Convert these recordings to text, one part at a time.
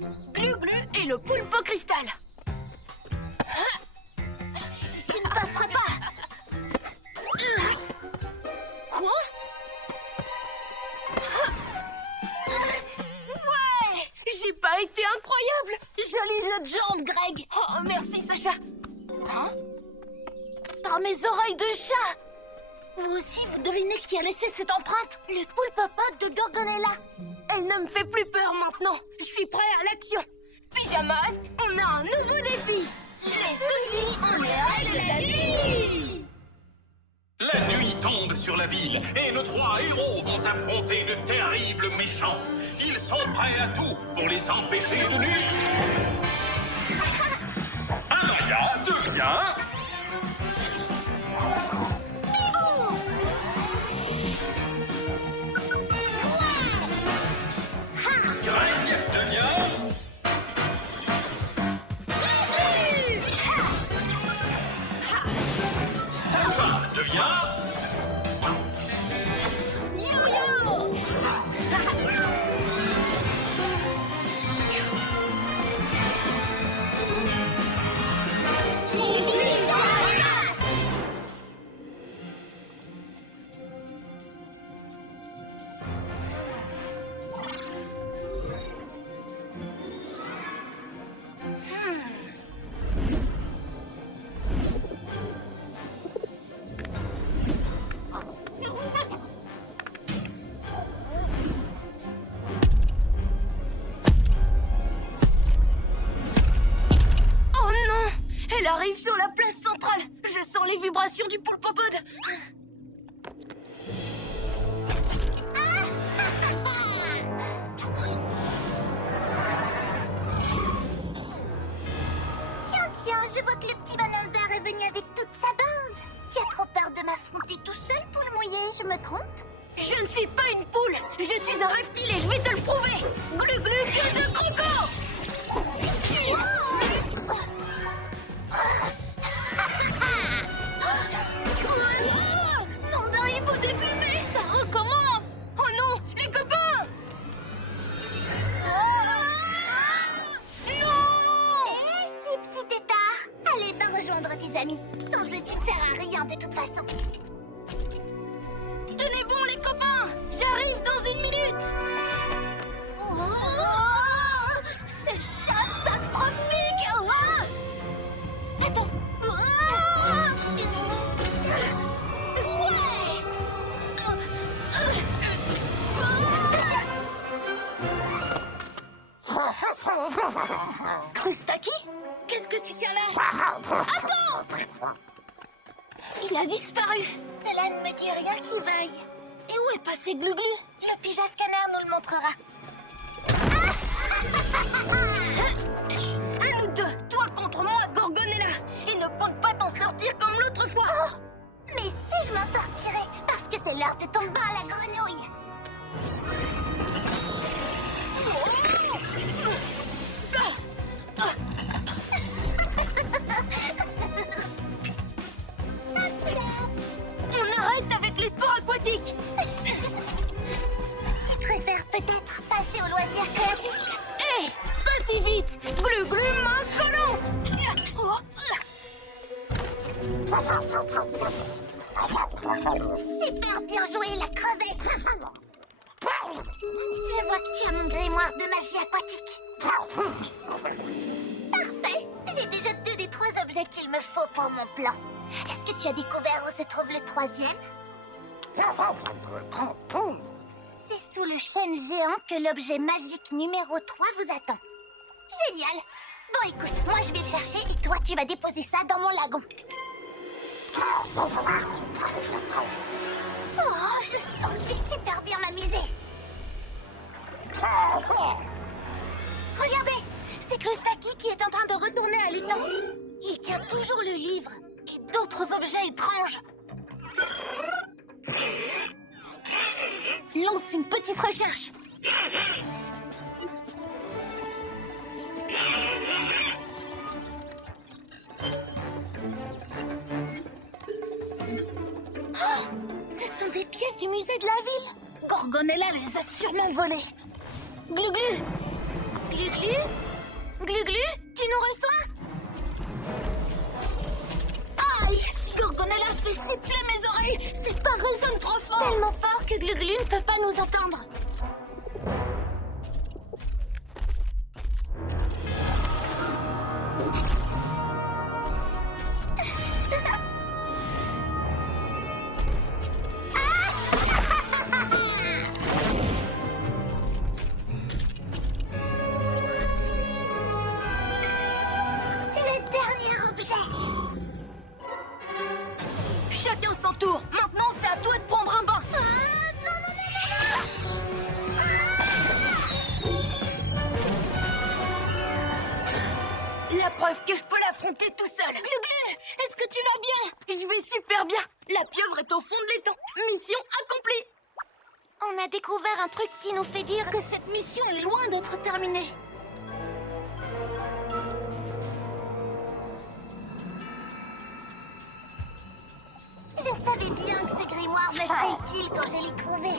Glu-Glu et le poulpe cristal. Tu ne passeras pas. Quoi? Ouais! J'ai pas été incroyable! Joli jeu de jambes, Greg! Oh, merci, Sacha! Hein? Par mes oreilles de chat! Vous aussi, vous devinez qui a laissé cette empreinte? Le poulpe pote de Gorgonella! Elle ne me fait plus peur maintenant! Je suis prêt à l'action! Pyjamasque, on a un nouveau défi! Les soucis en l'air de la nuit! La nuit tombe sur la ville et nos 3 héros vont affronter de terribles méchants. Ils sont prêts à tout pour les empêcher de nuire. Aloria devient... Greg devient... Sacha devient... Yo-yo! Oh non! Elle arrive sur la place centrale! Je sens les vibrations du poulpopode! Tiens, je vois que le petit bonhomme vert est venu avec toute sa bande. Tu as trop peur de m'affronter tout seul, poule mouillée, je me trompe? Je ne suis pas une poule! Je suis un reptile et je vais te le prouver! Glu-glu, queue de croco! Nom d'un hibou dépumé, ça recommence! Oh non, les copains! Non! Eh, si, petit tétard. Allez, va rejoindre tes amis. Sans eux, tu ne sers à rien de toute façon. Tenez bon, les copains! J'arrive dans une minute! Oh, c'est catastrophique! Oh, attends. Krustaki? Qu'est-ce que tu tiens là? Attends! Il a disparu! Cela ne me dit rien qui veuille. Et où est passé Glu-Glu? Le pyjama scanner nous le montrera. Un ou deux, toi contre moi, Gorgonella! Et ne compte pas t'en sortir comme l'autre fois! Oh, mais si je m'en sortirais, parce que c'est l'heure de ton bain à la grenouille. On arrête avec les sports aquatiques! Tu préfères peut-être passer au loisir créatif? Hé! Pas si vite! Glu-Glu, main collante! Super bien joué, la crevette. Je vois que tu as mon grimoire de magie aquatique. Parfait. J'ai déjà 2 des 3 objets qu'il me faut pour mon plan. Est-ce que tu as découvert où se trouve le 3e? C'est sous le chêne géant que l'objet magique numéro 3 vous attend. Génial. Bon, écoute, moi je vais le chercher et toi tu vas déposer ça dans mon lagon. Oh, je sens que je vais super bien m'amuser. Regardez, c'est Krustaki qui est en train de retourner à l'étang. Il tient toujours le livre et d'autres objets étranges. Lance une petite recherche! Oh, ce sont des pièces du musée de la ville. Gorgonella les a sûrement volées. Glu-Glu! Glu-glu, Glu-Glu, tu nous reçois? Aïe! Gorgonella fait siffler mes oreilles! C'est pas résonne trop fort! Tellement fort que Glu-Glu ne peut pas nous entendre! Le dernier objet! Chacun son tour. Maintenant, c'est à toi de prendre un bain. Ah, non, non, non, non, non! La preuve que je peux l'affronter tout seul. Glu-Glu, est-ce que tu vas bien? Je vais super bien. La pieuvre est au fond de l'étang. Mission accomplie. On a découvert un truc qui nous fait dire que cette mission est loin d'être terminée. Je savais bien que ce grimoire me serait utile quand je l'ai trouvé.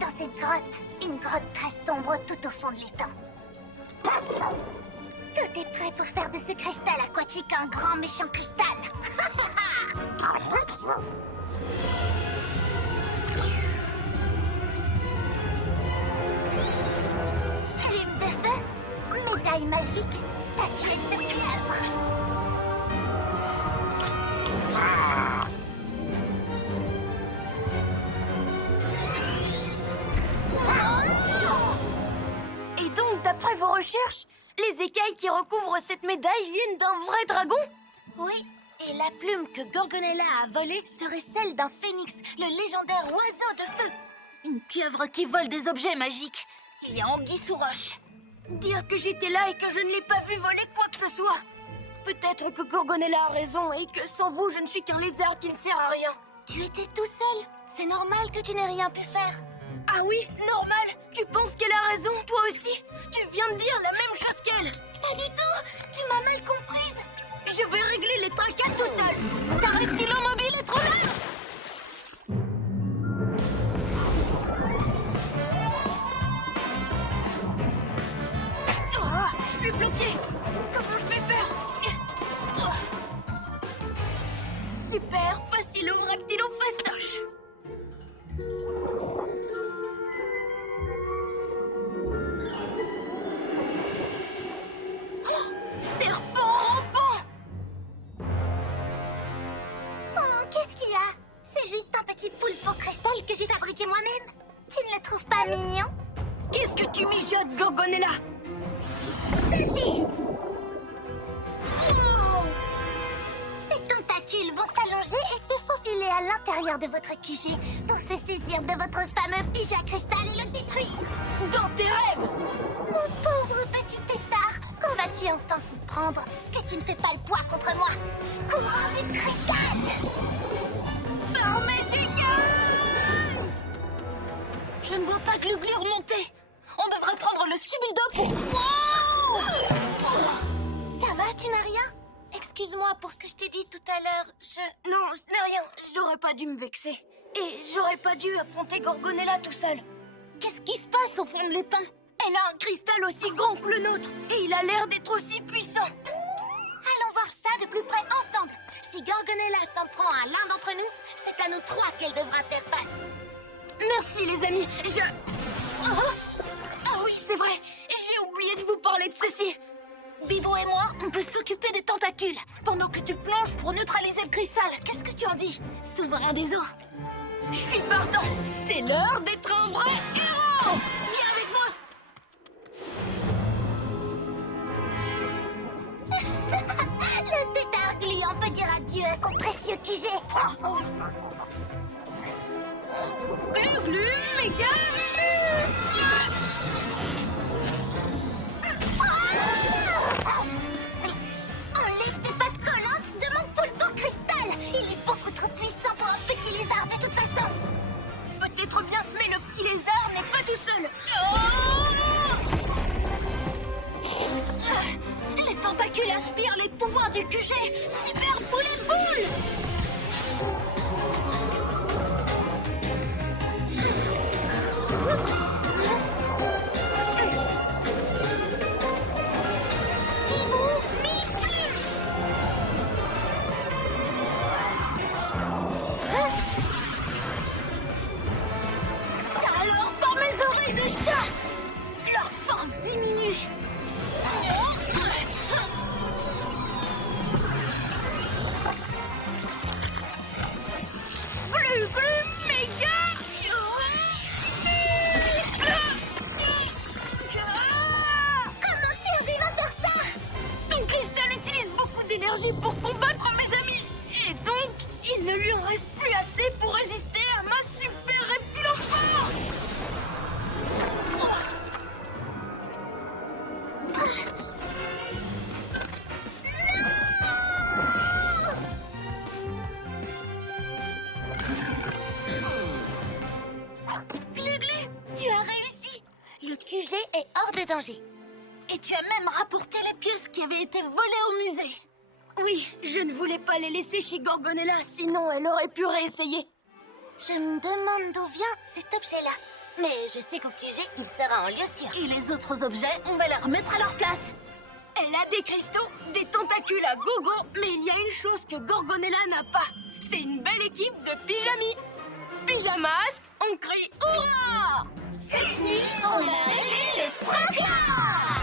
Dans cette grotte, une grotte très sombre tout au fond de l'étang. Tout est prêt pour faire de ce cristal aquatique un grand méchant cristal. Plume de feu, médaille magique, statuette de pieuvre. Et donc, d'après vos recherches, les écailles qui recouvrent cette médaille viennent d'un vrai dragon? Oui, et la plume que Gorgonella a volée serait celle d'un phénix, le légendaire oiseau de feu. Une pieuvre qui vole des objets magiques. Il y a anguille sous roche. Dire que j'étais là et que je ne l'ai pas vu voler quoi que ce soit. Peut-être que Gorgonella a raison et que sans vous, je ne suis qu'un lézard qui ne sert à rien. Tu étais tout seul. C'est normal que tu n'aies rien pu faire. Ah oui, normal. Tu penses qu'elle a raison, toi aussi? Tu viens de dire la même chose qu'elle. Pas du tout. Tu m'as mal comprise. Je vais régler les tracas tout seul. Ta reptile mobile est trop large. Ah, je suis bloqué. Comment je vais faire? Super, facile au reptile fastoche. Serpent rampant! Oh, qu'est-ce qu'il y a? C'est juste un petit poulpe au cristal que j'ai fabriqué moi-même. Tu ne le trouves pas mignon? Qu'est-ce que tu mijotes, Gorgonella? Ceci! Ces tentacules vont s'allonger et se faufiler à l'intérieur de votre QG pour se saisir de votre fameux pigeon à cristal et le détruire. Dans tes rêves! Mon pauvre petit tétard, quand vas-tu enfin comprendre que tu ne fais pas le poids contre moi? Courant du cristal! Armée du gueule! Je ne vois pas Glu-Glu remonter. On devrait prendre le Subildo pour... Wow! Ça va, tu n'as rien? Excuse-moi pour ce que je t'ai dit tout à l'heure, Non, ce n'est rien. J'aurais pas dû me vexer. Et j'aurais pas dû affronter Gorgonella tout seul. Qu'est-ce qui se passe au fond de l'étang? Elle a un cristal aussi grand que le nôtre. Et il a l'air d'être aussi puissant. Allons voir ça de plus près ensemble. Si Gorgonella s'en prend à l'un d'entre nous, c'est à nous trois qu'elle devra faire face. Merci les amis. Ah oui, c'est vrai. J'ai oublié de vous parler de ceci. Bibo et moi, on peut s'occuper des tentacules pendant que tu plonges pour neutraliser le cristal. Qu'est-ce que tu en dis, souverain des eaux? Je suis partant. C'est l'heure d'être un vrai héros. Viens avec moi. Le tétard gluant peut dire adieu à son précieux QG. Glu-Glu, méga Enlève tes pattes collantes de mon poulpe au cristal. Il est beaucoup trop puissant pour un petit lézard de toute façon. Peut-être bien, mais le petit lézard n'est pas tout seul. Les tentacules aspirent les pouvoirs du QG. Super poulet boule. énergie pour combattre mes amis. Et donc, il ne lui en reste plus assez pour résister à ma super reptiloforce. Glu-Glu, tu as réussi. Le QG est hors de danger. Et tu as même rapporté les pièces qui avaient été volées au musée. Oui, je ne voulais pas les laisser chez Gorgonella, sinon elle aurait pu réessayer. Je me demande d'où vient cet objet-là. Mais je sais qu'au QG, il sera en lieu sûr. Et les autres objets, on va les remettre à leur place. Elle a des cristaux, des tentacules à gogo, mais il y a une chose que Gorgonella n'a pas. C'est une belle équipe de pyjamis. Pyjamasque, on crie hurrah! Cette nuit, on a réglé le tracas!